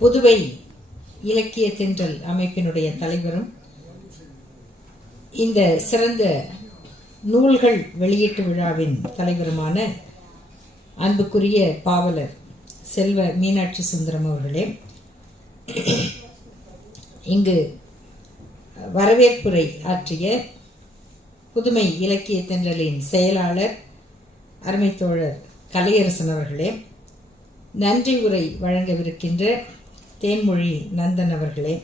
புதுவை இலக்கிய தென்றல் அமைப்பினுடைய தலைவரும் இந்த சிறந்த நூல்கள் வெளியீட்டு விழாவின் தலைவருமான அன்புக்குரிய பாவலர் செல்வ மீனாட்சி சுந்தரம் அவர்களே, இங்கு வரவேற்புரை ஆற்றிய புதுமை இலக்கிய தென்றலின் செயலாளர் அருமை தோழர் கலையரசன் அவர்களே, நன்றி உரை வழங்கவிருக்கின்ற தேன்மொழி நந்தன் அவர்களே,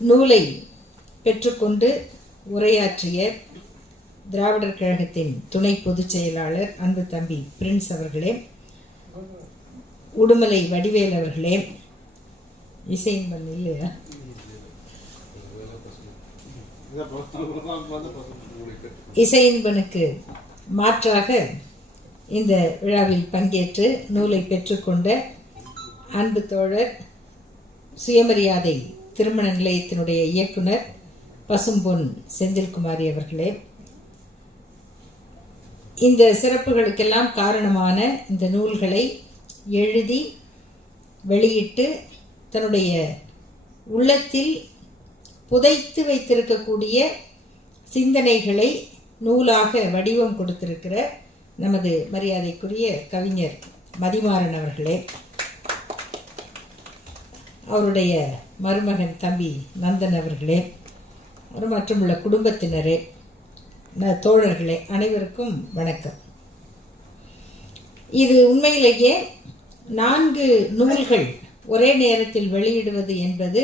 நூலை பெற்றுக்கொண்டு உரையாற்றிய திராவிடர் கழகத்தின் துணை பொதுச் செயலாளர் அன்பு தம்பி பிரின்ஸ் அவர்களே, உடுமலை வடிவேல் அவர்களே, இசையின் இல்லையா இசையின்பனுக்கு மாற்றாக இந்த விழாவில் பங்கேற்று நூலை பெற்றுக்கொண்ட அன்பு தோழர் சுயமரியாதை திருமண நிலையத்தினுடைய இயக்குனர் பசும்பொன் செந்தில்குமாரி அவர்களே, இந்த சிறப்புகளுக்கெல்லாம் காரணமான இந்த நூல்களை எழுதி வெளியிட்டு தன்னுடைய உள்ளத்தில் புதைத்து வைத்திருக்கக்கூடிய சிந்தனைகளை நூலாக வடிவம் கொடுத்திருக்கிற நமது மரியாதைக்குரிய கவிஞர் மதிமாறன் அவர்களே, அவருடைய மருமகன் தம்பி நந்தன் அவர்களே, மற்றும் உள்ள குடும்பத்தினரே, தோழர்களே, அனைவருக்கும் வணக்கம். இது உண்மையிலேயே 4 நூல்கள் ஒரே நேரத்தில் வெளியிடுவது என்பது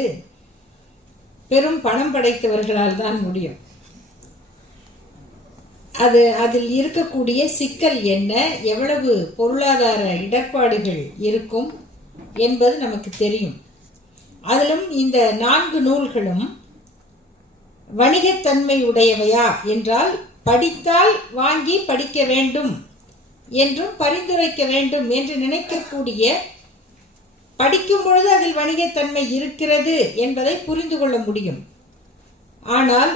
பெரும் பணம் படைத்தவர்களால் தான் முடியும். அதில் இருக்கக்கூடிய சிக்கல் என்ன, எவ்வளவு பொருளாதார இடர்பாடுகள் இருக்கும் என்பது நமக்கு தெரியும். அதிலும் இந்த 4 நூல்களும் வணிகத்தன்மை உடையவையா என்றால் படித்தால் வாங்கி படிக்க வேண்டும் என்றும் பரிந்துரைக்க வேண்டும் என்று நினைக்கக்கூடிய, படிக்கும் பொழுது அதில் வணிகத்தன்மை இருக்கிறது என்பதை புரிந்து கொள்ள முடியும். ஆனால்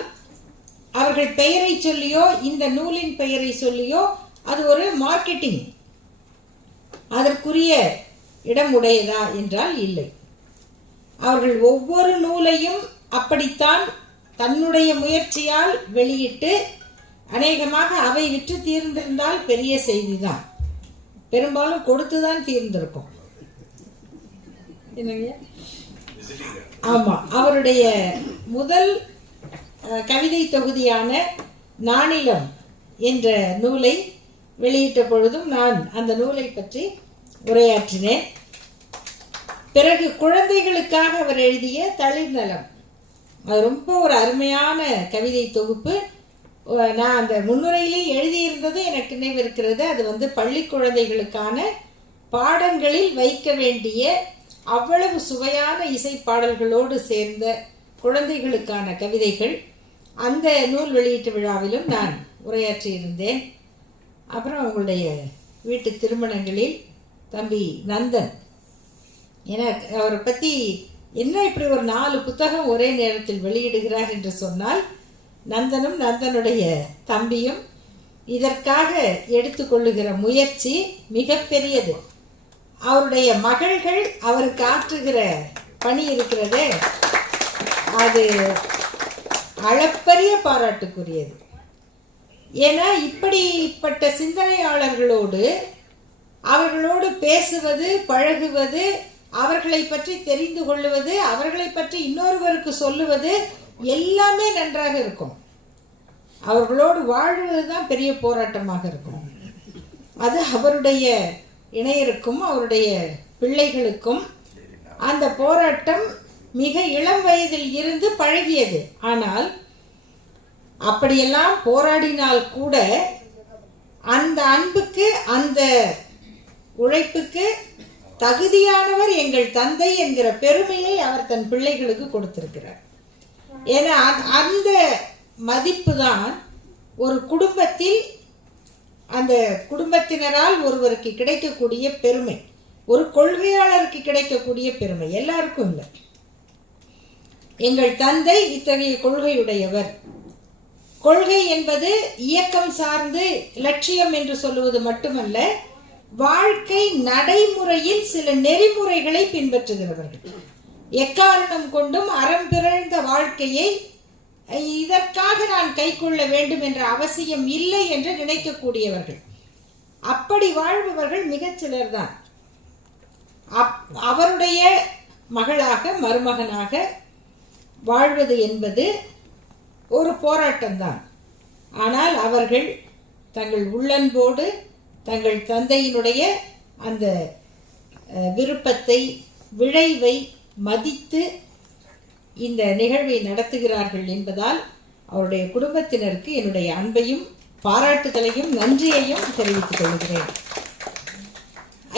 அவர்கள் பெயரை சொல்லியோ இந்த நூலின் பெயரை சொல்லியோ அது ஒரு மார்க்கெட்டிங், அதற்குரிய இடம் உடையதா என்றால் இல்லை. அவர்கள் ஒவ்வொரு நூலையும் அப்படித்தான் தன்னுடைய முயற்சியால் வெளியிட்டு, அநேகமாக அவை விற்று தீர்ந்திருந்தால் பெரிய செய்திதான், பெரும்பாலும் கொடுத்துதான் தீர்ந்திருக்கும். ஆமா, அவருடைய முதல் கவிதை தொகுதியான நானிலம் என்ற நூலை வெளியிட்ட பொழுதும் நான் அந்த நூலை பற்றி உரையாற்றினேன். பிறகு குழந்தைகளுக்காக அவர் எழுதிய தளிர்நலம், அது ரொம்ப ஒரு அருமையான கவிதை தொகுப்பு. நான் அந்த முன்னுரையிலே எழுதியிருந்தது எனக்கு நினைவிருக்கிறது. அது பள்ளி குழந்தைகளுக்கான பாடங்களில் வைக்க வேண்டிய அவ்வளவு சுவையான இசை பாடல்களோடு சேர்ந்த குழந்தைகளுக்கான கவிதைகள். அந்த நூல் வெளியீட்டு விழாவிலும் நான் உரையாற்றியிருந்தேன். அப்புறம் அவங்களுடைய வீட்டு திருமணங்களில் தம்பி நந்தன், ஏன்னா அவரை பற்றி என்ன இப்படி ஒரு 4 புத்தகம் ஒரே நேரத்தில் வெளியிடுகிறார் என்று சொன்னால், நந்தனும் நந்தனுடைய தம்பியும் இதற்காக எடுத்துக்கொள்ளுகிற முயற்சி மிகப்பெரியது. அவருடைய மகள்கள் அவருக்கு ஆற்றுகிற பணி இருக்கிறதே, அது அளப்பரிய பாராட்டுக்குரியது. ஏன்னா இப்படிப்பட்ட சிந்தனையாளர்களோடு அவர்களோடு பேசுவது, பழகுவது, அவர்களை பற்றி தெரிந்து கொள்ளுவது, அவர்களை பற்றி இன்னொருவருக்கு சொல்லுவது எல்லாமே நன்றாக இருக்கும். அவர்களோடு வாழ்வது தான் பெரிய போராட்டமாக இருக்கும். அது அவருடைய இணையருக்கும் அவருடைய பிள்ளைகளுக்கும் அந்த போராட்டம் மிக இளம் வயதில் இருந்து பழகியது. ஆனால் அப்படியெல்லாம் போராடினால் கூட அந்த அன்புக்கு, அந்த உழைப்புக்கு தகுதியானவர் எங்கள் தந்தை என்கிற பெருமையை அவர் தன் பிள்ளைகளுக்கு கொடுத்திருக்கிறார். ஏன்னா அந்த மதிப்பு தான் ஒரு குடும்பத்தில் அந்த குடும்பத்தினரால் ஒருவருக்கு கிடைக்கக்கூடிய பெருமை, ஒரு கொள்கையாளருக்கு கிடைக்கக்கூடிய பெருமை. எல்லாருக்கும் இல்லை. எங்கள் தந்தை இத்தகைய கொள்கையுடையவர். கொள்கை என்பது இயக்கம் சார்ந்து லட்சியம் என்று சொல்லுவது மட்டுமல்ல, வாழ்க்கை நடைமுறையில் சில நெறிமுறைகளை பின்பற்றுகிறவர்கள். எக்காரணம் கொண்டும் அறம் பிறழ்ந்த வாழ்க்கையை இதற்காக நான் கைக்கொள்ள வேண்டும் என்ற அவசியம் இல்லை என்று நினைக்கக்கூடியவர்கள். அப்படி வாழ்பவர்கள் மிகச்சிலர் தான். அவருடைய மகளாக மருமகனாக வாழ்வது என்பது ஒரு போராட்டம்தான். ஆனால் அவர்கள் தங்கள் உள்ளன்போடு தங்கள் தந்தையினுடைய அந்த விருப்பத்தை, விழைவை மதித்து இந்த நிகழ்வை நடத்துகிறார்கள் என்பதால் அவருடைய குடும்பத்தினருக்கு என்னுடைய அன்பையும் பாராட்டுதலையும் நன்றியையும் தெரிவித்துக் கொள்கிறேன்.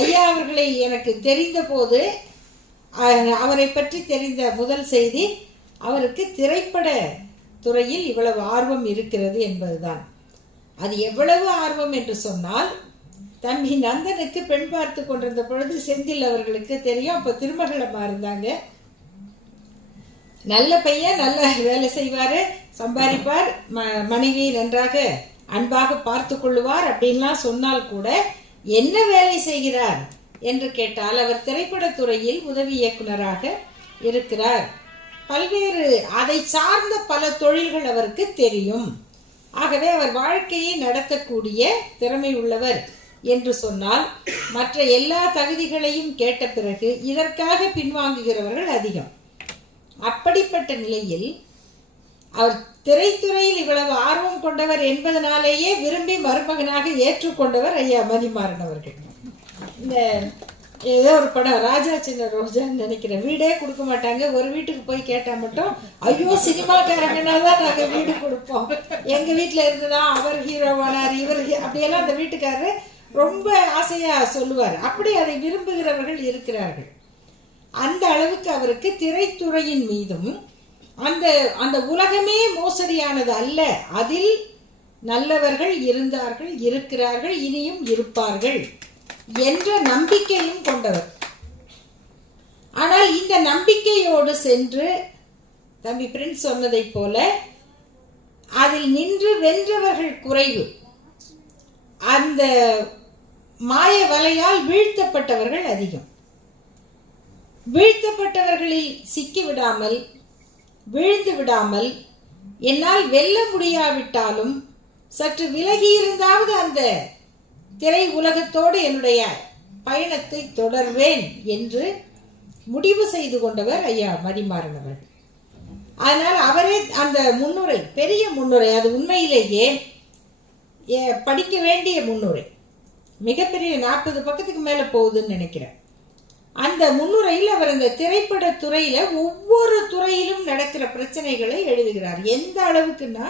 ஐயா அவர்களை எனக்கு தெரிந்த போது, அவரை பற்றி தெரிந்த முதல் செய்தி, அவருக்கு திரைப்பட துறையில் இவ்வளவு ஆர்வம் இருக்கிறது என்பதுதான். அது எவ்வளவு ஆர்வம் என்று சொன்னால், தம்பி நந்தனுக்கு பெண் பார்த்து கொண்டிருந்த பொழுது செந்தில் அவர்களுக்கு தெரியும். அப்போ திருமகளமா இருந்தாங்க. நல்ல பையன், நல்ல வேலை செய்வார், சம்பாதிப்பார், மனைவி நன்றாக அன்பாக பார்த்து கொள்ளுவார் அப்படின்லாம் சொன்னால் கூட, என்ன வேலை செய்கிறார் என்று கேட்டால் அவர் திரைப்படத்துறையில் உதவி இயக்குனராக இருக்கிறார். பல்வேறு அதை சார்ந்த பல தொழில்கள் அவருக்கு தெரியும். ஆகவே அவர் வாழ்க்கையை நடத்தக்கூடிய திறமை உள்ளவர் என்று சொன்னால், மற்ற எல்லா தகுதிகளையும் கேட்ட பிறகு இதற்காக பின்வாங்குகிறவர்கள் அதிகம். அப்படிப்பட்ட நிலையில் அவர் திரைத்துறையில் இவ்வளவு ஆர்வம் கொண்டவர் என்பதனாலேயே விரும்பி மருமகனாக ஏற்றுக்கொண்டவர் ஐயா மதிமாறன் அவர்கள். இந்த ஏதோ ஒரு படம், ராஜா சின்ன ரோஜான்னு நினைக்கிறேன், வீடே கொடுக்க மாட்டாங்க. ஒரு வீட்டுக்கு போய் கேட்டால் மட்டும், ஐயோ சினிமாக்காரங்கன்னா தான் நாங்கள் வீடு கொடுப்போம், எங்கள் வீட்டில் இருந்துதான் அவர் ஹீரோவானார், இவர் அப்படியெல்லாம் அந்த வீட்டுக்காரர் ரொம்ப ஆசையாக சொல்லுவார். அப்படி அதை விரும்புகிறவர்கள் இருக்கிறார்கள். அந்த அளவுக்கு அவருக்கு திரைத்துறையின் மீதும் அந்த உலகமே மோசடியானது அல்ல, அதில் நல்லவர்கள் இருந்தார்கள், இருக்கிறார்கள், இனியும் இருப்பார்கள் என்ற நம்பிக்கையும் கொண்டவர். ஆனால் இந்த நம்பிக்கையோடு சென்று தம்பி பிரின்ஸ் சொன்னதை போல அதில் நின்று வென்றவர்கள் குறைவு. அந்த மாய வலையால் வீழ்த்தப்பட்டவர்கள் அதிகம். வீழ்த்தப்பட்டவர்களில் சிக்கிவிடாமல், வீழ்ந்து விடாமல், என்னால் வெல்ல முடியாவிட்டாலும் சற்று விலகி இருந்தாவது அந்த திரை உலகத்தோடு என்னுடைய பயணத்தை தொடர்வேன் என்று முடிவு செய்து கொண்டவர் ஐயா மதிமாறன் அவர்கள். அதனால் அவரே அந்த முன்னுரை, பெரிய முன்னுரை, அது உண்மையிலேயே படிக்க வேண்டிய முன்னுரை, மிகப்பெரிய 40 பக்கத்துக்கு மேலே போகுதுன்னு நினைக்கிறேன். அந்த முன்னுரையில் அவர் அந்த திரைப்பட துறையில ஒவ்வொரு துறையிலும் நடக்கிற பிரச்சனைகளை எழுதுகிறார். எந்த அளவுக்குன்னா,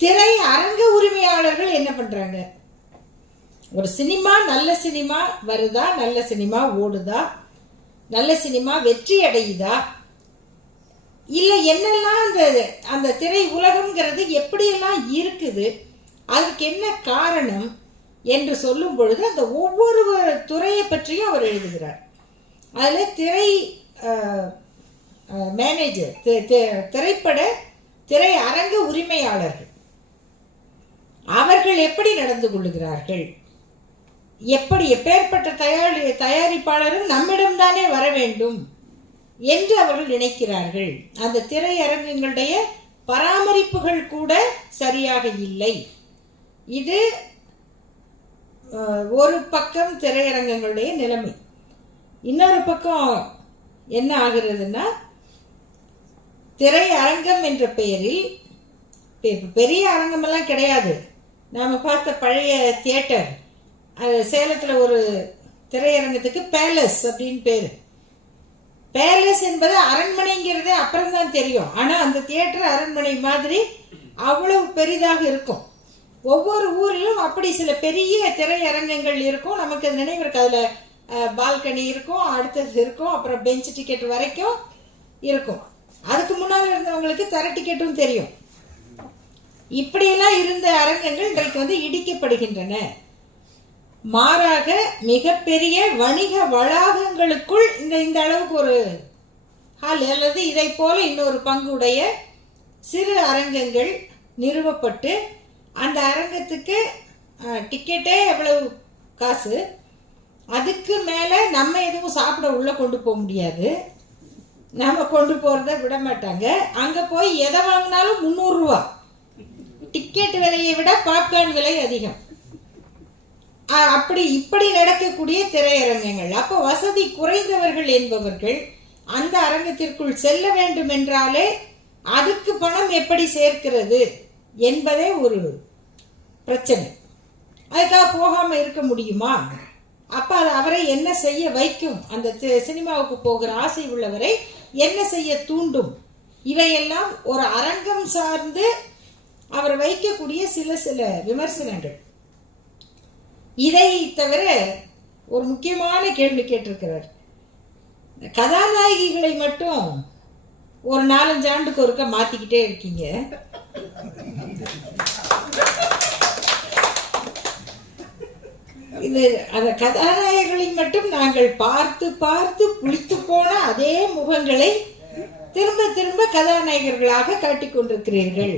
திரை அரங்க உரிமையாளர்கள் என்ன பண்றாங்க, ஒரு சினிமா, நல்ல சினிமா வருதா, நல்ல சினிமா ஓடுதா, நல்ல சினிமா வெற்றி அடையுதா, இல்லை என்னெல்லாம் அந்த திரை உலகம்ங்கிறது எப்படியெல்லாம் இருக்குது, அதுக்கு என்ன காரணம் என்று சொல்லும் பொழுது அந்த ஒவ்வொரு துறையை பற்றியும் அவர் எழுதுகிறார். அதில் திரை மேனேஜர், திரை அரங்க உரிமையாளர்கள் அவர்கள் எப்படி நடந்து கொள்ளுகிறார்கள், எப்படி எப்பேற்பட்ட தயாரிப்பாளரும் நம்மிடம்தானே வர வேண்டும் என்று அவர்கள் நினைக்கிறார்கள். அந்த திரையரங்குகளுடைய பராமரிப்புகள் கூட சரியாக இல்லை. இது ஒரு பக்கம் திரையரங்கங்களுடைய நிலைமை. இன்னொரு பக்கம் என்ன ஆகிறதுனா, திரையரங்கம் என்ற பெயரில் பெரிய அரங்கமெல்லாம் கிடையாது. நாம் பார்த்த பழைய தியேட்டர், சேலத்தில் ஒரு திரையரங்கத்துக்கு பேலஸ் அப்படின்னு பேர். பேலஸ் என்பது அரண்மனைங்கிறது அப்புறம்தான் தெரியும். ஆனால் அந்த தியேட்டர் அரண்மனை மாதிரி அவ்வளவு பெரிதாக இருக்கும். ஒவ்வொரு ஊரிலும் அப்படி சில பெரிய திரையரங்கங்கள் இருக்கும். நமக்கு அது நினைவு இருக்கு. அதில் பால்கனி இருக்கும், அடுத்தது இருக்கும், அப்புறம் பெஞ்ச் டிக்கெட் வரைக்கும் இருக்கும். அதுக்கு முன்னால் இருந்தவங்களுக்கு தர டிக்கெட்டும் தெரியும். இப்படியெல்லாம் இருந்த அரங்கங்கள் இன்றைக்கு இடிக்கப்படுகின்றன. மாறாக மிகப்பெரிய வணிக வளாகங்களுக்குள் இந்த அளவுக்கு ஒரு ஹால் அல்லது இதை போல இன்னொரு பங்குடைய சிறு அரங்கங்கள் நிறுவப்பட்டு, அந்த அரங்கத்துக்கு டிக்கெட்டே எவ்வளவு காசு, அதுக்கு மேலே நம்ம எதுவும் சாப்பிட உள்ளே கொண்டு போக முடியாது, நம்ம கொண்டு போகிறத விட மாட்டாங்க. அங்கே போய் எதை வாங்கினாலும் 300 ரூபா. டிக்கெட் விலையை விட பாப்கார்ன் விலை அதிகம். இப்படி நடக்கக்கூடிய திரையரங்கங்கள். அப்போ வசதி குறைந்தவர்கள் என்பவர்கள் அந்த அரங்கத்திற்குள் செல்ல வேண்டும் என்றாலே அதுக்கு பணம் எப்படி சேர்க்கிறது என்பதே ஒரு பிரச்சனை. அதுக்காக போகாமல் இருக்க முடியுமா? அப்போ அது அவரை என்ன செய்ய வைக்கும்? அந்த சினிமாவுக்கு போகிற ஆசை உள்ளவரை என்ன செய்ய தூண்டும்? இவையெல்லாம் ஒரு அரங்கம் சார்ந்து அவர் வைக்கக்கூடிய சில விமர்சனங்கள். இதை தவிர ஒரு முக்கியமான கேள்வி கேட்டிருக்கிறார். கதாநாயகிகளை மட்டும் ஒரு 4-5 ஆண்டுக்கு ஒருக்க மாத்திக்கிட்டே இருக்கீங்க. இது அந்த கதாநாயகர்களை மட்டும் நாங்கள் பார்த்து பார்த்து புளித்து போன அதே முகங்களை திரும்ப திரும்ப கதாநாயகர்களாக காட்டிக் கொண்டிருக்கிறீர்கள்.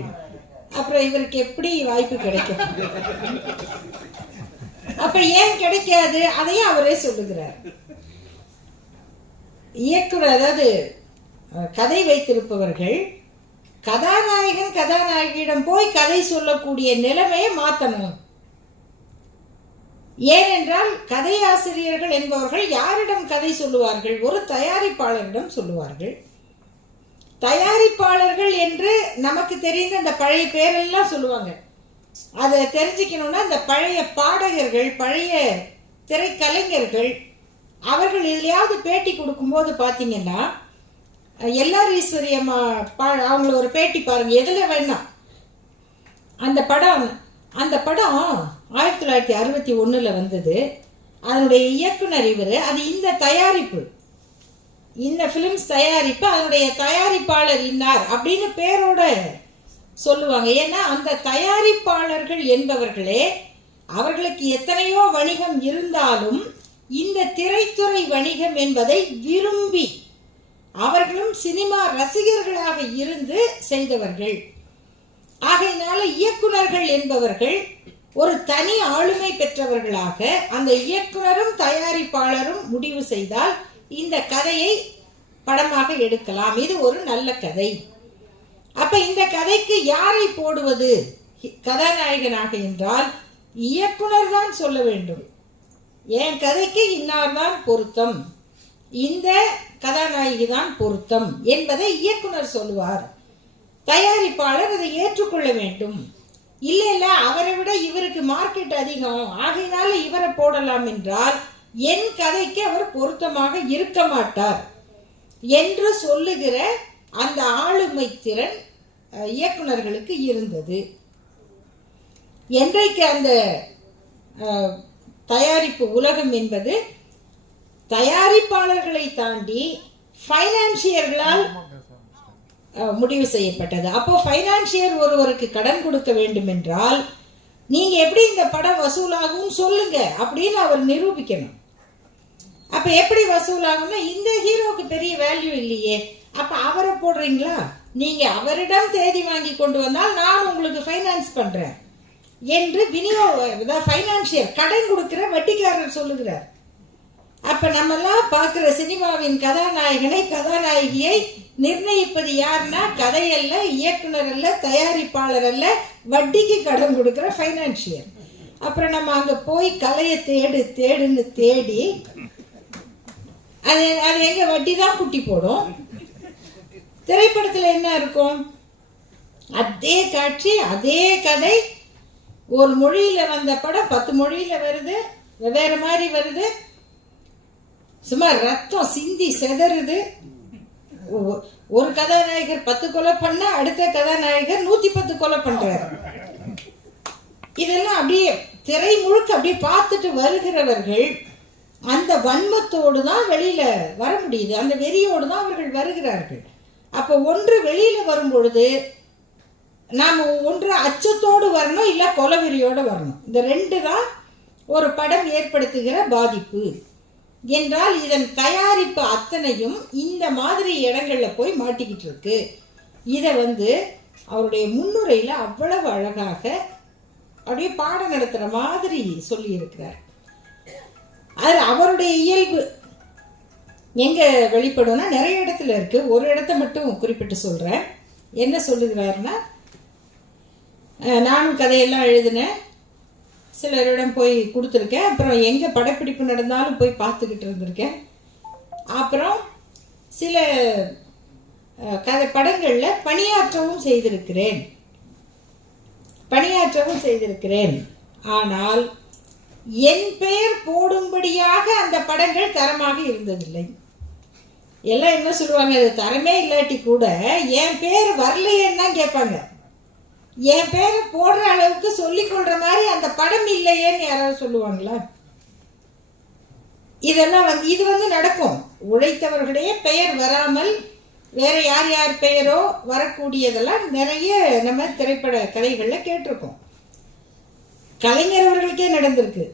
அப்புறம் இவருக்கு எப்படி வாய்ப்பு கிடைக்கும்? அப்ப ஏன் கிடைக்காது? அதையும் அவரே சொல்லுகிறார். இயக்குனர், அதாவது கதை வைத்திருப்பவர்கள் கதாநாயகியிடம் போய் கதை சொல்லக்கூடிய நிலைமையை மாற்றணும். ஏனென்றால் கதையாசிரியர்கள் என்பவர்கள் யாரிடம் கதை சொல்லுவார்கள்? ஒரு தயாரிப்பாளரிடம் சொல்லுவார்கள். தயாரிப்பாளர்கள் என்று நமக்கு தெரிந்த அந்த பழைய பேரெல்லாம் சொல்லுவாங்க. அதை தெரிஞ்சுக்கணும்னா இந்த பழைய பாடகர்கள், பழைய திரைக்கலைஞர்கள், அவர்கள் எதுலையாவது பேட்டி கொடுக்கும்போது பார்த்தீங்கன்னா, எல்லார் ஈஸ்வரி அம்மா அவங்கள ஒரு பேட்டி பாருங்க, எதில் வேணா. அந்த படம் 1961 வந்தது. அதனுடைய இயக்குனர் இவர். அது இந்த தயாரிப்பு, இந்த ஃபிலிம்ஸ் தயாரிப்பு, அதனுடைய தயாரிப்பாளர் இன்னார் அப்படின்னு பேரோட சொல்லுவாங்க. ஏன்னா அந்த தயாரிப்பாளர்கள் என்பவர்களே அவர்களுக்கு எத்தனையோ வணிகம் இருந்தாலும் இந்த திரைத்துறை வணிகம் என்பதை விரும்பி அவர்களும் சினிமா ரசிகர்களாக இருந்து செய்தவர்கள். ஆகையினால இயக்குனர்கள் என்பவர்கள் ஒரு தனி ஆளுமை பெற்றவர்களாக அந்த இயக்குனரும் தயாரிப்பாளரும் முடிவு செய்தால் இந்த கதையை படமாக எடுக்கலாம், இது ஒரு நல்ல கதை. அப்ப இந்த கதைக்கு யாரை போடுவது கதாநாயகனாக என்றால் இயக்குனர் தான் சொல்ல வேண்டும். என் கதைக்கு இன்னார்தான் பொருத்தம், இந்த கதாநாயகி தான் பொருத்தம் என்பதை இயக்குனர் சொல்லுவார். தயாரிப்பாளர் அதை ஏற்றுக்கொள்ள வேண்டும். இல்லை அவரை விட இவருக்கு மார்க்கெட் அதிகம், ஆகையினால இவரை போடலாம் என்றால் என் கதைக்கு அவர் பொருத்தமாக இருக்க மாட்டார் என்று சொல்லுகிற அந்த ஆளுமை திறன் இயக்குனர்களுக்கு இருந்தது. என்றைக்கு அந்த தயாரிப்பு உலகம் என்பது தயாரிப்பாளர்களை தாண்டி ஃபைனான்சியர்களால் முடிவு செய்யப்பட்டது. அப்போ ஃபைனான்சியர் ஒருவருக்கு கடன் கொடுக்க வேண்டும் என்றால் நீங்க எப்படி இந்த படம் வசூலாகும் சொல்லுங்க அப்படின்னு அவர் நிரூபிக்கணும். அப்ப எப்படி வசூலாகும்னா, இந்த ஹீரோக்கு பெரிய வேல்யூ இல்லையே, அப்ப அவரை போடுறீங்களா, நீங்க அவரிடம் தேதி வாங்கி கொண்டு வந்தால் நான் உங்களுக்கு ஃபைனான்ஸ் பண்றேன் என்று ஃபைனான்சியர் கடன் கொடுக்கிற வட்டிக்காரர் சொல்லுகிறார். அப்ப நம்மெல்லாம் பார்க்கிற சினிமாவின் கதாநாயகனை கதாநாயகியை நிர்ணயிப்பது யாருன்னா கதை அல்ல, இயக்குனர் அல்ல, தயாரிப்பாளர் அல்ல, வட்டிக்கு கடன் கொடுக்கிற ஃபைனான்சியர். அப்புறம் நம்ம அங்க போய் கலையை தேடுன்னு தேடி அது எங்க வட்டி தான் குட்டி போடும். திரைப்படத்தில் என்ன இருக்கும்? அதே காட்சி, அதே கதை, ஒரு மொழியில வந்த படம் 10 மொழியில வருது, வெவ்வேறு மாதிரி வருது, சும்மா ரத்தம் சிந்தி செதறுது. ஒரு கதாநாயகர் 10 கொலை பண்ண அடுத்த கதாநாயகர் 110 கொலை பண்றாரு. இதெல்லாம் அப்படியே திரை முழுக்க அப்படியே பார்த்துட்டு வருகிறவர்கள் அந்த வன்மத்தோடு தான் வெளியில வர முடியுது, அந்த வெறியோடு தான் அவர்கள் வருகிறார்கள். அப்போ ஒன்று வெளியில வரும் பொழுது நாம் ஒன்று அச்சத்தோடு வரணும், இல்லை கொலவெறியோடு வரணும். இந்த 2 தான் ஒரு படம் ஏற்படுத்துகிற பாதிப்பு என்றால் இதன் தயாரிப்பு அத்தனையும் இந்த மாதிரி இடங்கள்ல போய் மாட்டிக்கிட்டு இருக்கு. இதை அவருடைய முன்னுரையில் அவ்வளவு அழகாக அப்படியே பாடம் நடத்துகிற மாதிரி சொல்லியிருக்கிறார். அதில் அவருடைய இயல்பு எங்கே வெளிப்படும்னா நிறைய இடத்துல இருக்குது. ஒரு இடத்த மட்டும் குறிப்பிட்டு சொல்கிறேன். என்ன சொல்லுகிறாருன்னா, நானும் கதையெல்லாம் எழுதினேன், சிலரிடம் போய் கொடுத்துருக்கேன், அப்புறம் எங்கே படப்பிடிப்பு நடந்தாலும் போய் பார்த்துக்கிட்டு இருந்திருக்கேன், அப்புறம் சில படங்களில் பணியாற்றவும் செய்திருக்கிறேன். ஆனால் என் பெயர் போடும்படியாக அந்த படங்கள் தரமாக இருந்ததில்லை. எல்லாம் என்ன சொல்லுவாங்க, அது தரமே இல்லாட்டி கூட என் பேர் வரலையேன்னு தான் கேட்பாங்க. என் பேரை போடுற அளவுக்கு சொல்லிக்கொள்ற மாதிரி அந்த படம் இல்லையேன்னு யாராவது சொல்லுவாங்களா? இதெல்லாம் இது நடக்கும். உழைத்தவர்களுடைய பெயர் வராமல் வேற யார் யார் பெயரோ வரக்கூடியதெல்லாம் நிறைய நம்ம திரைப்பட கதைகளில் கேட்டிருக்கோம். கலைஞர் அவர்களுக்கே நடந்திருக்கு.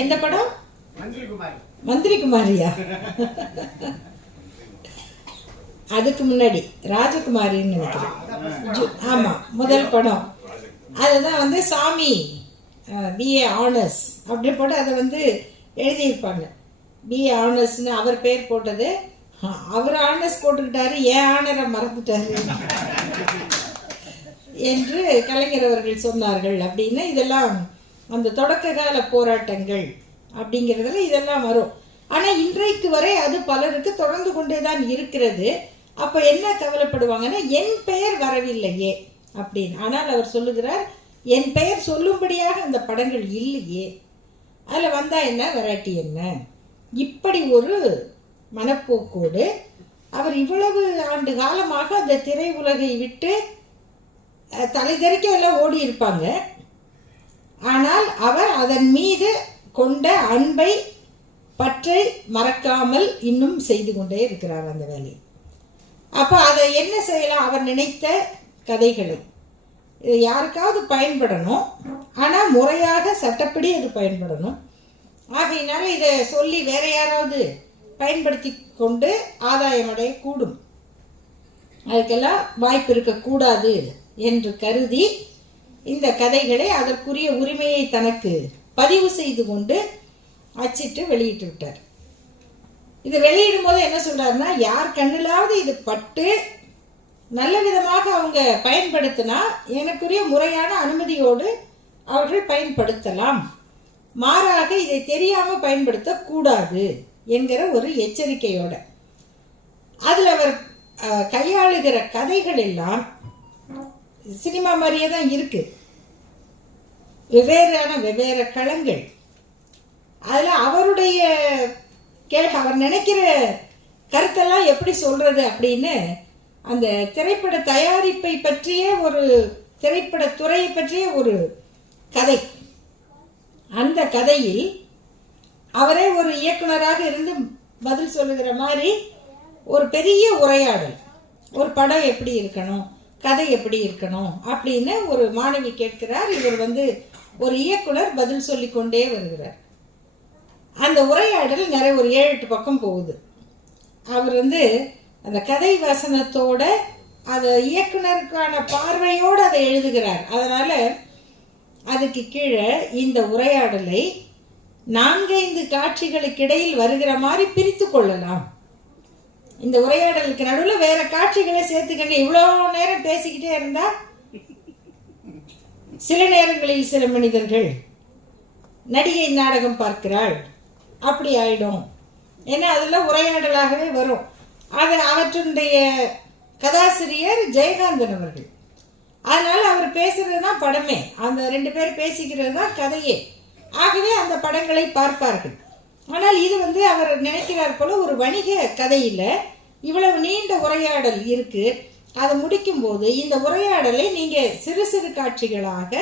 எந்த படம்? மந்திரி குமாரியா? அதுக்கு முன்னாடி ராஜகுமாரின்னு நினைக்கிறேன். ஆமா, முதல் படம். அதுதான் சாமி பிஏ ஆனர்ஸ் அப்படி போட்டு அதை எழுதியிருப்பாங்க. பிஏ ஆனர்ஸ்னு அவர் பேர் போட்டது. அவர் ஆனர்ஸ் போட்டுக்கிட்டாரு, ஏன் ஆனரை மறந்துட்டாரு என்று கலைஞர் அவர்கள் சொன்னார்கள் அப்படின்னு. இதெல்லாம் அந்த தொடக்க கால போராட்டங்கள் அப்படிங்கிறதுல இதெல்லாம் வரும். ஆனால் இன்றைக்கு வரை அது பலருக்கு தொடர்ந்து கொண்டே தான் இருக்கிறது. அப்போ என்ன கவலைப்படுவாங்கன்னா, என் பெயர் வரவில்லையே அப்படின்னு. ஆனால் அவர் சொல்லுகிறார், என் பெயர் சொல்லும்படியாக அந்த படங்கள் இல்லையே, அதில் வந்தால் என்ன வராட்டி என்ன. இப்படி ஒரு மனப்போக்கோடு அவர் இவ்வளவு ஆண்டு காலமாக அந்த திரை உலகை விட்டு தலை தெறிக்க எல்லாம் ஓடி இருப்பாங்க. ஆனால் அவர் அதன் மீது கொண்ட அன்பை பற்றை மறக்காமல் இன்னும் செய்து கொண்டே இருக்கிறார் அந்த வேலையை. அப்போ அதை என்ன செய்யலாம்? அவர் நினைத்த கதைகளை இது யாருக்காவது பயன்படணும், ஆனால் முறையாக சட்டப்படி அது பயன்படணும். ஆகையினால இதை சொல்லி வேற யாராவது பயன்படுத்தி கொண்டு ஆதாயம் அடைய கூடும். அதுக்கெல்லாம் வாய்ப்பு இருக்கக்கூடாது என்று கருதி இந்த கதைகளை அதற்குரிய உரிமையை தனக்கு பதிவு செய்து கொண்டு அச்சிட்டு வெளியிட்டு விட்டார். இது வெளியிடும் போது என்ன சொல்றாருன்னா, யார் கண்ணிலாவது இது பட்டு நல்ல விதமாக அவங்க பயன்படுத்தினா எனக்குரிய முறையான அனுமதியோடு அவர்கள் பயன்படுத்தலாம், மாறாக இதை தெரியாம பயன்படுத்தக்கூடாது என்கிற ஒரு எச்சரிக்கையோட. அதில் அவர் கையாளுகிற கதைகள் எல்லாம் சினிமா மாதிரியே தான் இருக்கு. வெவ்வேறு களங்கள். அதில் அவருடைய அவர் நினைக்கிற கருத்தெல்லாம் எப்படி சொல்றது அப்படின்னு அந்த திரைப்பட தயாரிப்பை பற்றிய ஒரு திரைப்பட துறையை பற்றிய ஒரு கதை. அந்த கதையில் அவரே ஒரு இயக்குனராக இருந்து பதில் சொல்லுகிற மாதிரி ஒரு பெரிய உரையாடல். ஒரு படம் எப்படி இருக்கணும், கதை எப்படி இருக்கணும் அப்படின்னு ஒரு மாணவி கேட்கிறார். இவர் ஒரு இயக்குனர் பதில் சொல்லி கொண்டே வருகிறார். அந்த உரையாடல் நிறைய ஒரு 7-8 பக்கம் போகுது. அவர் அந்த கதை வசனத்தோட அது இயக்குனருக்கான பார்வையோடு அதை எழுதுகிறார். அதனால அதுக்கு கீழே இந்த உரையாடலை 4-5 காட்சிகளுக்கு இடையில் வருகிற மாதிரி பிரித்து கொள்ளலாம். இந்த உரையாடலுக்கு நடுவில் வேற காட்சிகளை சேர்த்துக்கங்க. இவ்வளோ நேரம் பேசிக்கிட்டே இருந்தா சில நேரங்களில் சில மனிதர்கள் நடிகை நாடகம் பார்க்கிறாள் அப்படி ஆயிடும். ஏன்னா அதெல்லாம் உரையாடலாகவே வரும். அது அவற்றுடைய கதாசிரியர் ஜெயகாந்தன் அவர்கள். அதனால அவர் பேசுறது தான் படமே, அந்த 2 பேர் பேசிக்கிறது தான் கதையே. ஆகவே அந்த படங்களை பார்ப்பார்கள். ஆனால் இது அவர் நினைக்கிறார் போல ஒரு வணிக கதையில் இவ்வளவு நீண்ட உரையாடல் இருக்கு. அதை முடிக்கும் போது இந்த உரையாடலை நீங்க சிறு சிறு காட்சிகளாக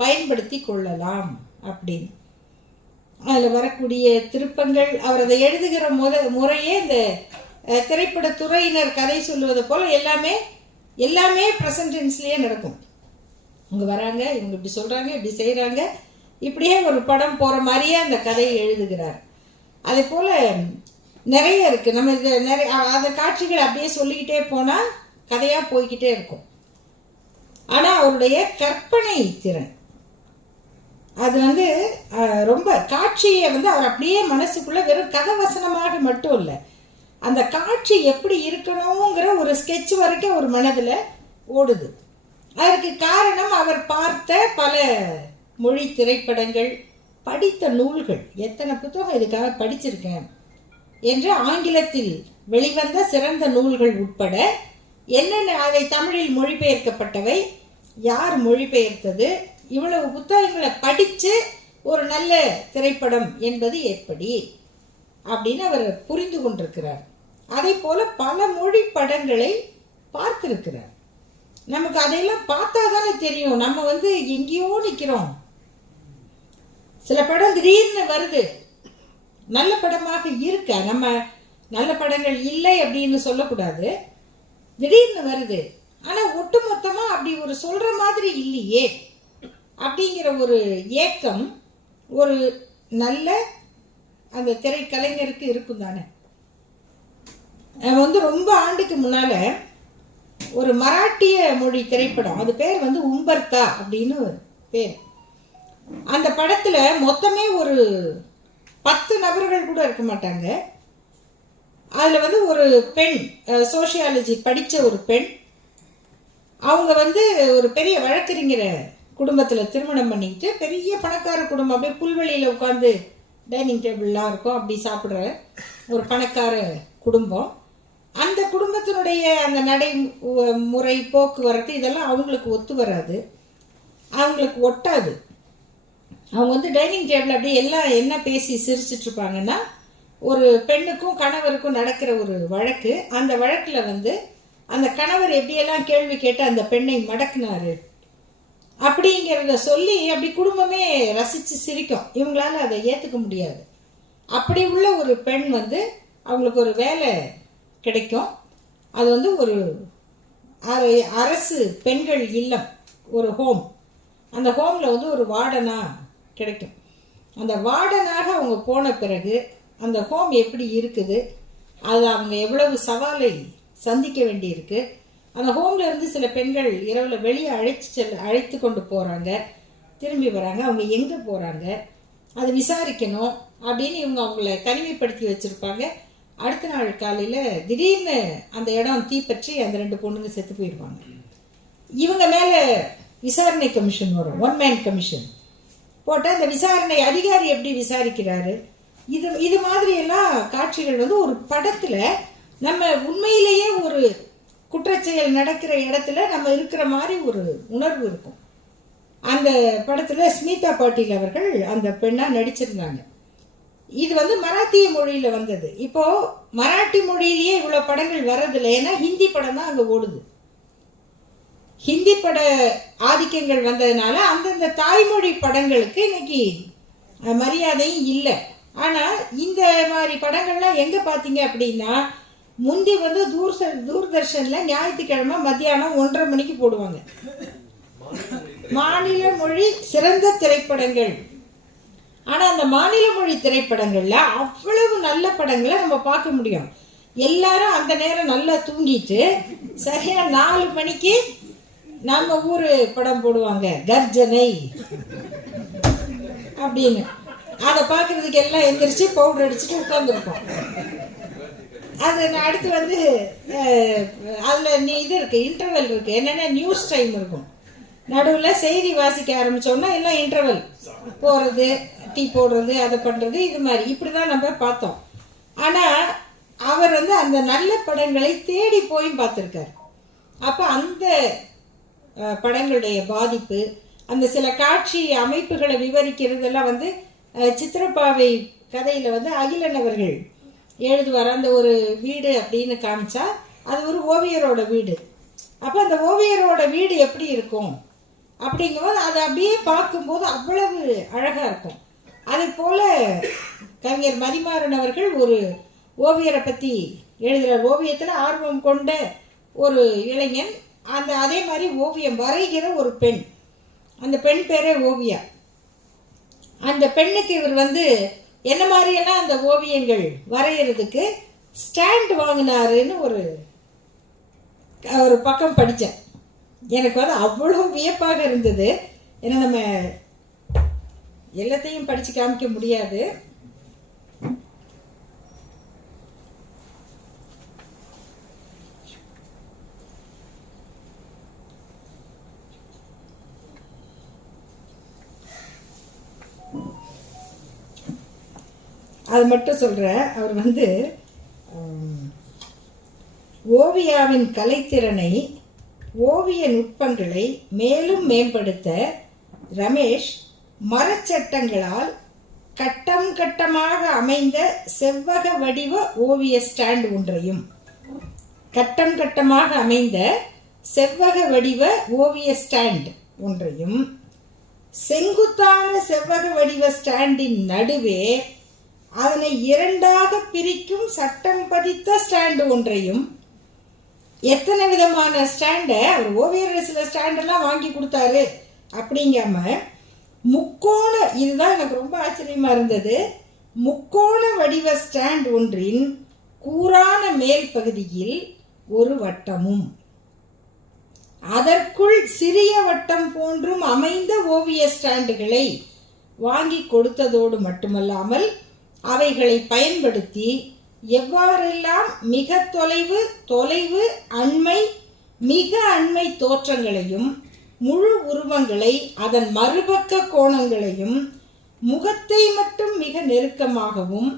பயன்படுத்தி கொள்ளலாம் அப்படின்னு. அதில் வரக்கூடிய திருப்பங்கள், அவர் அதை எழுதுகிற முறையே இந்த திரைப்பட துறையினர் கதை சொல்லுவது போல எல்லாமே ப்ரெசன்ட் டென்ஸ்லயே நடக்கும். அவங்க வராங்க, இவங்க இப்படி சொல்றாங்க, இப்படி செய்யறாங்க, இப்படியே ஒரு படம் போற மாதிரியே அந்த கதையை எழுதுகிறார். அதே போல நிறைய இருக்கு. நம்ம இதை அந்த காட்சிகள் அப்படியே சொல்லிக்கிட்டே போனா கதையா போய்கிட்டே இருக்கும். ஆனால் அவருடைய கற்பனை திறன் அது வந்து ரொம்ப காட்சியை வந்து அவர் அப்படியே மனசுக்குள்ளே வெறும் கதவசனமாக மட்டும் இல்லை, அந்த காட்சி எப்படி இருக்கணுங்கிற ஒரு ஸ்கெட்ச் வரைக்கும் ஒரு மனதில் ஓடுது. அதற்கு காரணம் அவர் பார்த்த பல மொழி திரைப்படங்கள், படித்த நூல்கள். எத்தனை புத்தகம் இதுக்காக படிச்சிருக்கேன் என்று ஆங்கிலத்தில் வெளிவந்த சிறந்த நூல்கள் உட்பட என்னென்ன அவை தமிழில் மொழிபெயர்க்கப்பட்டவை, யார் மொழிபெயர்த்தது, இவ்வளவு புத்தகங்களை படித்து ஒரு நல்ல திரைப்படம் என்பது எப்படி அப்படின்னு அவர் புரிந்து கொண்டிருக்கிறார். அதே போல பல மொழி படங்களை பார்த்திருக்கிறார். நமக்கு அதையெல்லாம் பார்த்தா தானே தெரியும் நம்ம வந்து எங்கேயோ நிற்கிறோம். சில படம் திடீர்னு வருது, நல்ல படமாக இருக்க, நம்ம நல்ல படங்கள் இல்லை அப்படின்னு சொல்லக்கூடாது, திடீர்னு வருது, ஆனால் ஒட்டுமொத்தமாக அப்படி ஒரு சொல்கிற மாதிரி இல்லையே அப்படிங்கிற ஒரு ஏக்கம் ஒரு நல்ல அந்த திரைக்கலைஞருக்கு இருக்கும் தானே. வந்து ரொம்ப ஆண்டுக்கு முன்னால் ஒரு மராட்டிய மொழி திரைப்படம், அது பேர் வந்து உம்பர்தா அப்படின்னு பேர். அந்த படத்தில் மொத்தமே ஒரு 10 நபர்கள் கூட இருக்க மாட்டாங்க. அதில் வந்து ஒரு பெண், சோஷியாலஜி படித்த ஒரு பெண், அவங்க வந்து ஒரு பெரிய வழக்கறிஞரை குடும்பத்தில் திருமணம் பண்ணிக்கிட்டு, பெரிய பணக்கார குடும்பம், அப்படியே புல்வெளியில் உட்காந்து டைனிங் டேபிள்லாம் இருக்கும், அப்படி சாப்பிட்ற ஒரு பணக்கார குடும்பம். அந்த குடும்பத்தினுடைய அந்த நடைமுறை போக்குவரத்து இதெல்லாம் அவங்களுக்கு ஒத்து வராது, அவங்களுக்கு ஒட்டாது. அவங்க வந்து டைனிங் டேபிள் அப்படியே எல்லாம் என்ன பேசி சிரிச்சிட்டு இருப்பாங்கன்னா, ஒரு பெண்ணுக்கும் கணவருக்கும் நடக்கிற ஒரு வழக்கு, அந்த வழக்கில் வந்து அந்த கணவர் எப்படியெல்லாம் கேள்வி கேட்டு அந்த பெண்ணை மடக்குனாரு அப்படிங்கிறத சொல்லி அப்படி குடும்பமே ரசித்து சிரிக்கும். இவங்களால அதை ஏற்றுக்க முடியாது. அப்படி உள்ள ஒரு பெண் வந்து அவங்களுக்கு ஒரு வேலை கிடைக்கும். அது வந்து ஒரு அரசு பெண்கள் இல்லம், ஒரு ஹோம். அந்த ஹோமில் வந்து ஒரு வார்டனாக கிடைக்கும். அந்த வார்டனாக அவங்க போன பிறகு அந்த ஹோம் எப்படி இருக்குது, அது அவங்க எவ்வளவு சவாலை சந்திக்க வேண்டியிருக்கு. அந்த ஹோமில் இருந்து சில பெண்கள் இரவில் வெளியே அழைத்து கொண்டு போகிறாங்க, திரும்பி வராங்க, அவங்க எங்கே போகிறாங்க அது விசாரிக்கணும் அப்படின்னு இவங்க அவங்கள தனிமைப்படுத்தி வச்சுருப்பாங்க. அடுத்த நாள் காலையில் திடீர்னு அந்த இடம் தீப்பற்றி அந்த 2 பொண்ணுங்க செத்து போயிடுவாங்க. இவங்க மேலே விசாரணை கமிஷன் வரும், 1 மேன் கமிஷன் போட்டால் அந்த விசாரணை அதிகாரி எப்படி விசாரிக்கிறாரு, இது மாதிரியெல்லாம் காட்சிகள் வந்து ஒரு படத்தில் நம்ம உண்மையிலேயே ஒரு குற்றச்செயல் நடக்கிற இடத்துல நம்ம இருக்கிற மாதிரி ஒரு உணர்வு இருக்கும். அந்த படத்தில் ஸ்மிதா பாட்டீல் அவர்கள் அந்த பெண்ணாக நடிச்சிருந்தாங்க. இது வந்து மராத்திய மொழியில் வந்தது. இப்போது மராட்டி மொழியிலேயே இவ்வளோ படங்கள் வர்றதில்லை, ஏன்னா ஹிந்தி படம் தான் அங்கே ஓடுது. ஹிந்தி பட ஆதிக்கங்கள் வந்ததுனால அந்தந்த தாய்மொழி படங்களுக்கு இன்னைக்கு மரியாதையும் இல்லை. ஆனால் இந்த மாதிரி படங்கள்லாம் எங்கே பார்த்தீங்க அப்படின்னா, முந்தி வந்து தூர்தர்ஷனில் ஞாயிற்றுக்கிழமை மத்தியானம் 1:30 மணிக்கு போடுவாங்க மாநில மொழி சிறந்த திரைப்படங்கள். ஆனால் அந்த மாநில மொழி திரைப்படங்களில் அவ்வளவு நல்ல படங்களை நம்ம பார்க்க முடியும். எல்லாரும் அந்த நேரம் நல்லா தூங்கிட்டு சரியாக 4 மணிக்கு நம்ம ஊர் படம் போடுவாங்க, கர்ஜனை அப்படின்னு. அதை பார்க்குறதுக்கு எல்லாம் எந்திரிச்சு பவுடர் அடிச்சுட்டு உட்காந்துருப்போம். அது அடுத்து வந்து அதில் இது இருக்குது, இன்டர்வல் இருக்குது. என்னென்னா நியூஸ் டைம் இருக்கும், நடுவில் செய்தி வாசிக்க ஆரம்பித்தோம்னா எல்லாம் இன்டர்வல் போகிறது, டீ போடுறது, அதை பண்ணுறது, இது மாதிரி இப்படி தான் நம்ம பார்த்தோம். ஆனால் அவர் வந்து அந்த நல்ல படங்களை தேடி போய் பார்த்துருக்கார். அப்போ அந்த படங்களுடைய பாதிப்பு, அந்த சில காட்சி அமைப்புகளை விவரிக்கிறதெல்லாம் வந்து சித்திரப்பாவை கதையில் வந்து அகிலன் அவர்கள் எழுதுவார். அந்த ஒரு வீடு அப்படின்னு காமிச்சா அது ஒரு ஓவியரோட வீடு. அப்போ அந்த ஓவியரோட வீடு எப்படி இருக்கும் அப்படிங்கும்போது அதை அப்படியே பார்க்கும்போது அவ்வளவு அழகாக இருக்கும். அதே போல் கவிஞர் மதிமாறன் அவர்கள் ஒரு ஓவியரை பற்றி எழுதுகிறார். ஓவியத்தில் ஆர்வம் கொண்ட ஒரு இளைஞன், அதே மாதிரி ஓவியம் வரைகிற ஒரு பெண், அந்த பெண் பேரே ஓவியா. அந்த பெண்ணுக்கு இவர் வந்து என்ன மாதிரியெல்லாம் அந்த ஓவியங்கள் வரைகிறதுக்கு ஸ்டாண்ட் வாங்கினாருன்னு ஒரு பக்கம் படித்தேன். எனக்கு வந்து அவ்வளோ வியப்பாக இருந்தது. ஏன்னா நம்ம எல்லாத்தையும் படித்து காமிக்க முடியாது. அது மட்டும் சொல்கிறேன். அவர் வந்து ஓவியாவின் கலைத்திறனை, ஓவிய நுட்பங்களை மேலும் மேம்படுத்த ரமேஷ் மரச்சட்டங்களால் கட்டம் கட்டமாக அமைந்த செவ்வக வடிவ ஓவிய ஸ்டாண்ட் ஒன்றையும், கட்டம் கட்டமாக அமைந்த செவ்வக வடிவ ஓவிய ஸ்டாண்ட் ஒன்றையும், செங்குத்தான செவ்வக வடிவ ஸ்டாண்டின் நடுவே அதனை இரண்டாக பிரிக்கும் சட்டம் பதித்த ஸ்டாண்டு ஒன்றையும், எத்தனை விதமான ஸ்டாண்டை அவர் ஓவியர் சில ஸ்டாண்டெல்லாம் வாங்கி கொடுத்தாரு அப்படிங்காம முக்கோண, இதுதான் எனக்கு ரொம்ப ஆச்சரியமா இருந்தது, முக்கோண வடிவ ஸ்டாண்ட் ஒன்றின் கூரான மேல் பகுதியில் ஒரு வட்டமும் அதற்குள் சிறிய வட்டம் போன்றும் அமைந்த ஓவிய ஸ்டாண்டுகளை வாங்கி கொடுத்ததோடு மட்டுமல்லாமல் அவைகளை பயன்படுத்தி எவ்வாறெல்லாம் மிக தொலைவு அண்மை, மிக அண்மை தோற்றங்களையும், முழு உருவங்களை, அதன் மறுபக்க கோணங்களையும், முகத்தை மட்டும் மிக நெருக்கமாகவும்,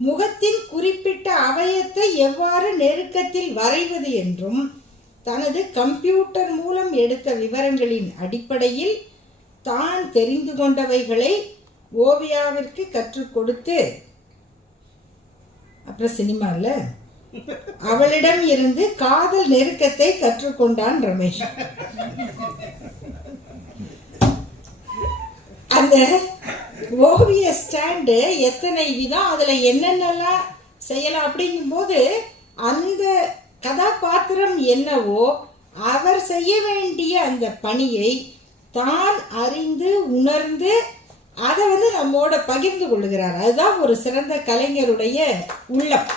முகத்தின் குறிப்பிட்ட அவயத்தை எவ்வாறு நெருக்கத்தில் வரைவது என்றும் தனது கம்ப்யூட்டர் மூலம் எடுத்த விவரங்களின் அடிப்படையில் தான் தெரிந்து கொண்டவைகளை ஓவியாவிற்கு கற்றுக் கொடுத்து, அப்புறம் சினிமாவில் அவளிடம் இருந்து காதல் நெருக்கத்தை கற்றுக்கொண்டான் ரமேஷ். அந்த ஓவிய ஸ்டாண்டு எத்தனை விதம், அதுல என்னென்னலாம் செய்யலாம் அப்படிங்கும்போது அந்த கதாபாத்திரம் என்னவோ அவர் செய்ய வேண்டிய அந்த பணியை தான் அறிந்து உணர்ந்து அதை வந்து நம்மோட பகிர்ந்து கொள்ளுகிறார். அதுதான் ஒரு சிறந்த கலைஞருடைய உள்ளம்.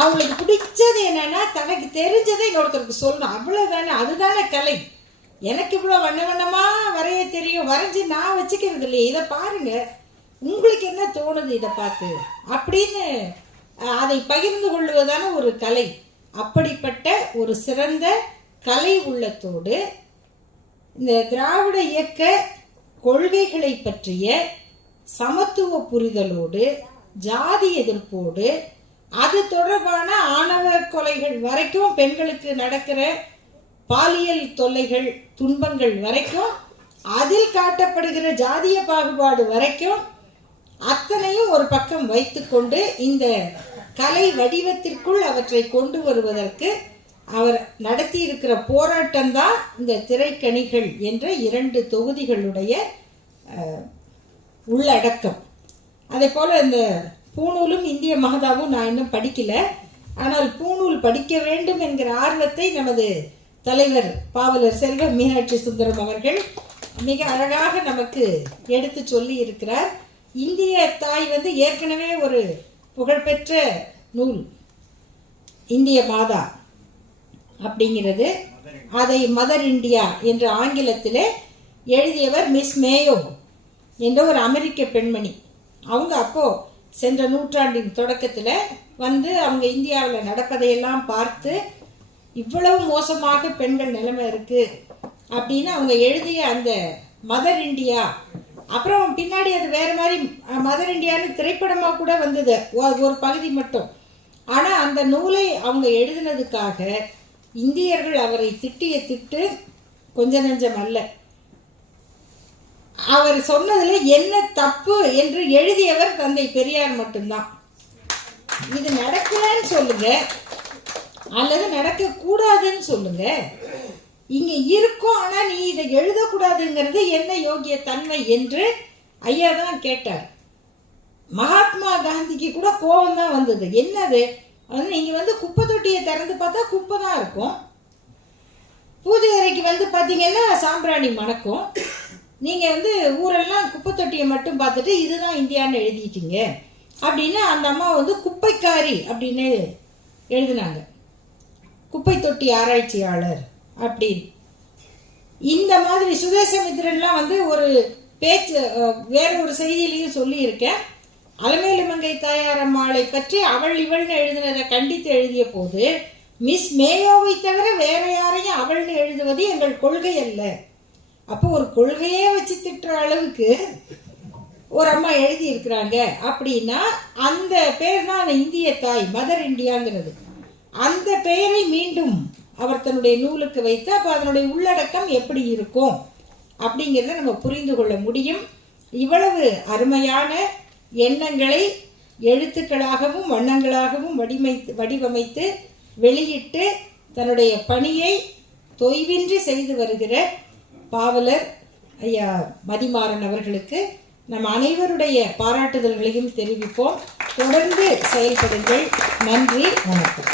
அவங்களுக்கு பிடிச்சது என்னன்னா தனக்கு தெரிஞ்சதை இன்னொருத்தருக்கு சொல்லணும், அவ்வளவுதானே. அதுதானே கலை. எனக்கு இவ்வளோ வண்ண வண்ணமா வரைய தெரியும், வரைஞ்சி நான் வச்சுக்கிறது இல்லையே, இதை பாருங்க, உங்களுக்கு என்ன தோணுது இதை பார்த்து அப்படின்னு அதை பகிர்ந்து கொள்வதான ஒரு கலை. அப்படிப்பட்ட ஒரு சிறந்த கலை உள்ளத்தோடு இந்த திராவிட இயக்க கொள்கைகளை பற்றிய சமத்துவ புரிதலோடு, ஜாதி எதிர்ப்போடு, அது தொடர்பான ஆணவ கொலைகள் வரைக்கும், பெண்களுக்கு நடக்கிற பாலியல் தொல்லைகள் துன்பங்கள் வரைக்கும், அதில் காட்டப்படுகிற ஜாதிய பாகுபாடு வரைக்கும் அத்தனையும் ஒரு பக்கம் வைத்துக்கொண்டு இந்த கலை வடிவத்திற்குள் அவற்றை கொண்டு வருவதற்கு அவர் நடத்தி இருக்கிற போராட்டம் தான் இந்த திரைக்கணிகள் என்ற 2 தொகுதிகளுடைய உள்ளடக்கம். அதே போல் இந்த பூணூலும் இந்திய மகதாவும் நான் இன்னும் படிக்கல. ஆனால் பூணூல் படிக்க வேண்டும் என்கிற ஆர்வத்தை நமது தலைவர் பாவலர் செல்வ மீனாட்சி சுந்தரம் அவர்கள் மிக அழகாக நமக்கு எடுத்து சொல்லி இருக்கிறார். இந்திய தாய் வந்து ஏற்கனவே ஒரு புகழ்பெற்ற நூல் இந்திய மாதா அப்படிங்கிறது, அதை மதர் இந்தியா என்ற ஆங்கிலத்தில் எழுதியவர் மிஸ் மேயோ என்ற ஒரு அமெரிக்க பெண்மணி. அவங்க அப்போ சென்ற நூற்றாண்டின் தொடக்கத்தில் வந்து அவங்க இந்தியாவில் நடப்பதையெல்லாம் பார்த்து இவ்வளவு மோசமாக பெண்கள் நிலைமை இருக்கு அப்படின்னு அவங்க எழுதிய அந்த மதர் இந்தியா, அப்புறம் பின்னாடி அது வேற மாதிரி மதர் இந்தியான்னு திரைப்படமாக கூட வந்தது ஒரு பகுதி மட்டும். ஆனால் அந்த நூலை அவங்க எழுதினதுக்காக இந்தியர்கள் அவரை திட்டிய திட்டு கொஞ்ச நஞ்சம் அல்ல. அவர் சொன்னதுல என்ன தப்பு என்று எழுதியவர் தந்தை பெரியார் மட்டும்தான். இது நடக்கலன்னு சொல்லுங்க அல்லது நடக்க கூடாதுன்னு சொல்லுங்க, இங்க இருக்கும் ஆனா நீ இதை எழுதக்கூடாதுங்கிறது என்ன யோகிய தன்மை என்று ஐயா தான் கேட்டார். மகாத்மா காந்திக்கு கூட கோபம் தான் வந்தது. என்னது, நீங்க வந்து குப்பை தொட்டியை திறந்து பார்த்தா குப்பை தான் இருக்கும், பூஜை அறைக்கு வந்து பார்த்தீங்கன்னா சாம்பிராணி மணக்கும், நீங்க வந்து ஊரெல்லாம் குப்பை தொட்டியை மட்டும் பார்த்துட்டு இதுதான் இந்தியான்னு எழுதிட்டீங்க அப்படின்னு அந்த அம்மா வந்து குப்பைக்காரி அப்படின்னு எழுதினாங்க. குப்பை தொட்டி ஆராய்ச்சியாளர் அப்படின்னு. இந்த மாதிரி சுதேசமித்திரன்லாம் வந்து ஒரு பேச்சு வேற ஒரு செய்தியிலையும் சொல்லியிருக்கேன். அலமேலு மங்கை தாயார் அம்மாளை பற்றி அவள் இவள்னு எழுதினதை கண்டித்து எழுதிய போது, மிஸ் மேயோவை தவிர வேற யாரையும் அவள்னு எழுதுவது எங்கள் கொள்கை அல்ல. அப்போ ஒரு கொள்கையே வச்சு திட்டுற அளவுக்கு ஒரு அம்மா எழுதி இருக்கிறாங்க அப்படின்னா, அந்த பேர் தான் இந்திய தாய், மதர் இந்தியாங்கிறது. அந்த பெயரை மீண்டும் அவர் தன்னுடைய நூலுக்கு வைத்து, அப்போ அதனுடைய உள்ளடக்கம் எப்படி இருக்கும் அப்படிங்கிறத நம்ம புரிந்து கொள்ள முடியும். இவ்வளவு அருமையான எண்ணங்களை எழுத்துக்களாகவும் வண்ணங்களாகவும் வடிவமைத்து வெளியிட்டு தன்னுடைய பணியை தொய்வின்றி செய்து வருகிற பாவலர் ஐயா மதிமாறன் அவர்களுக்கு நம் அனைவருடைய பாராட்டுதல்களையும் தெரிவிப்போம். தொடர்ந்து செயல்படுங்கள். நன்றி, வணக்கம்.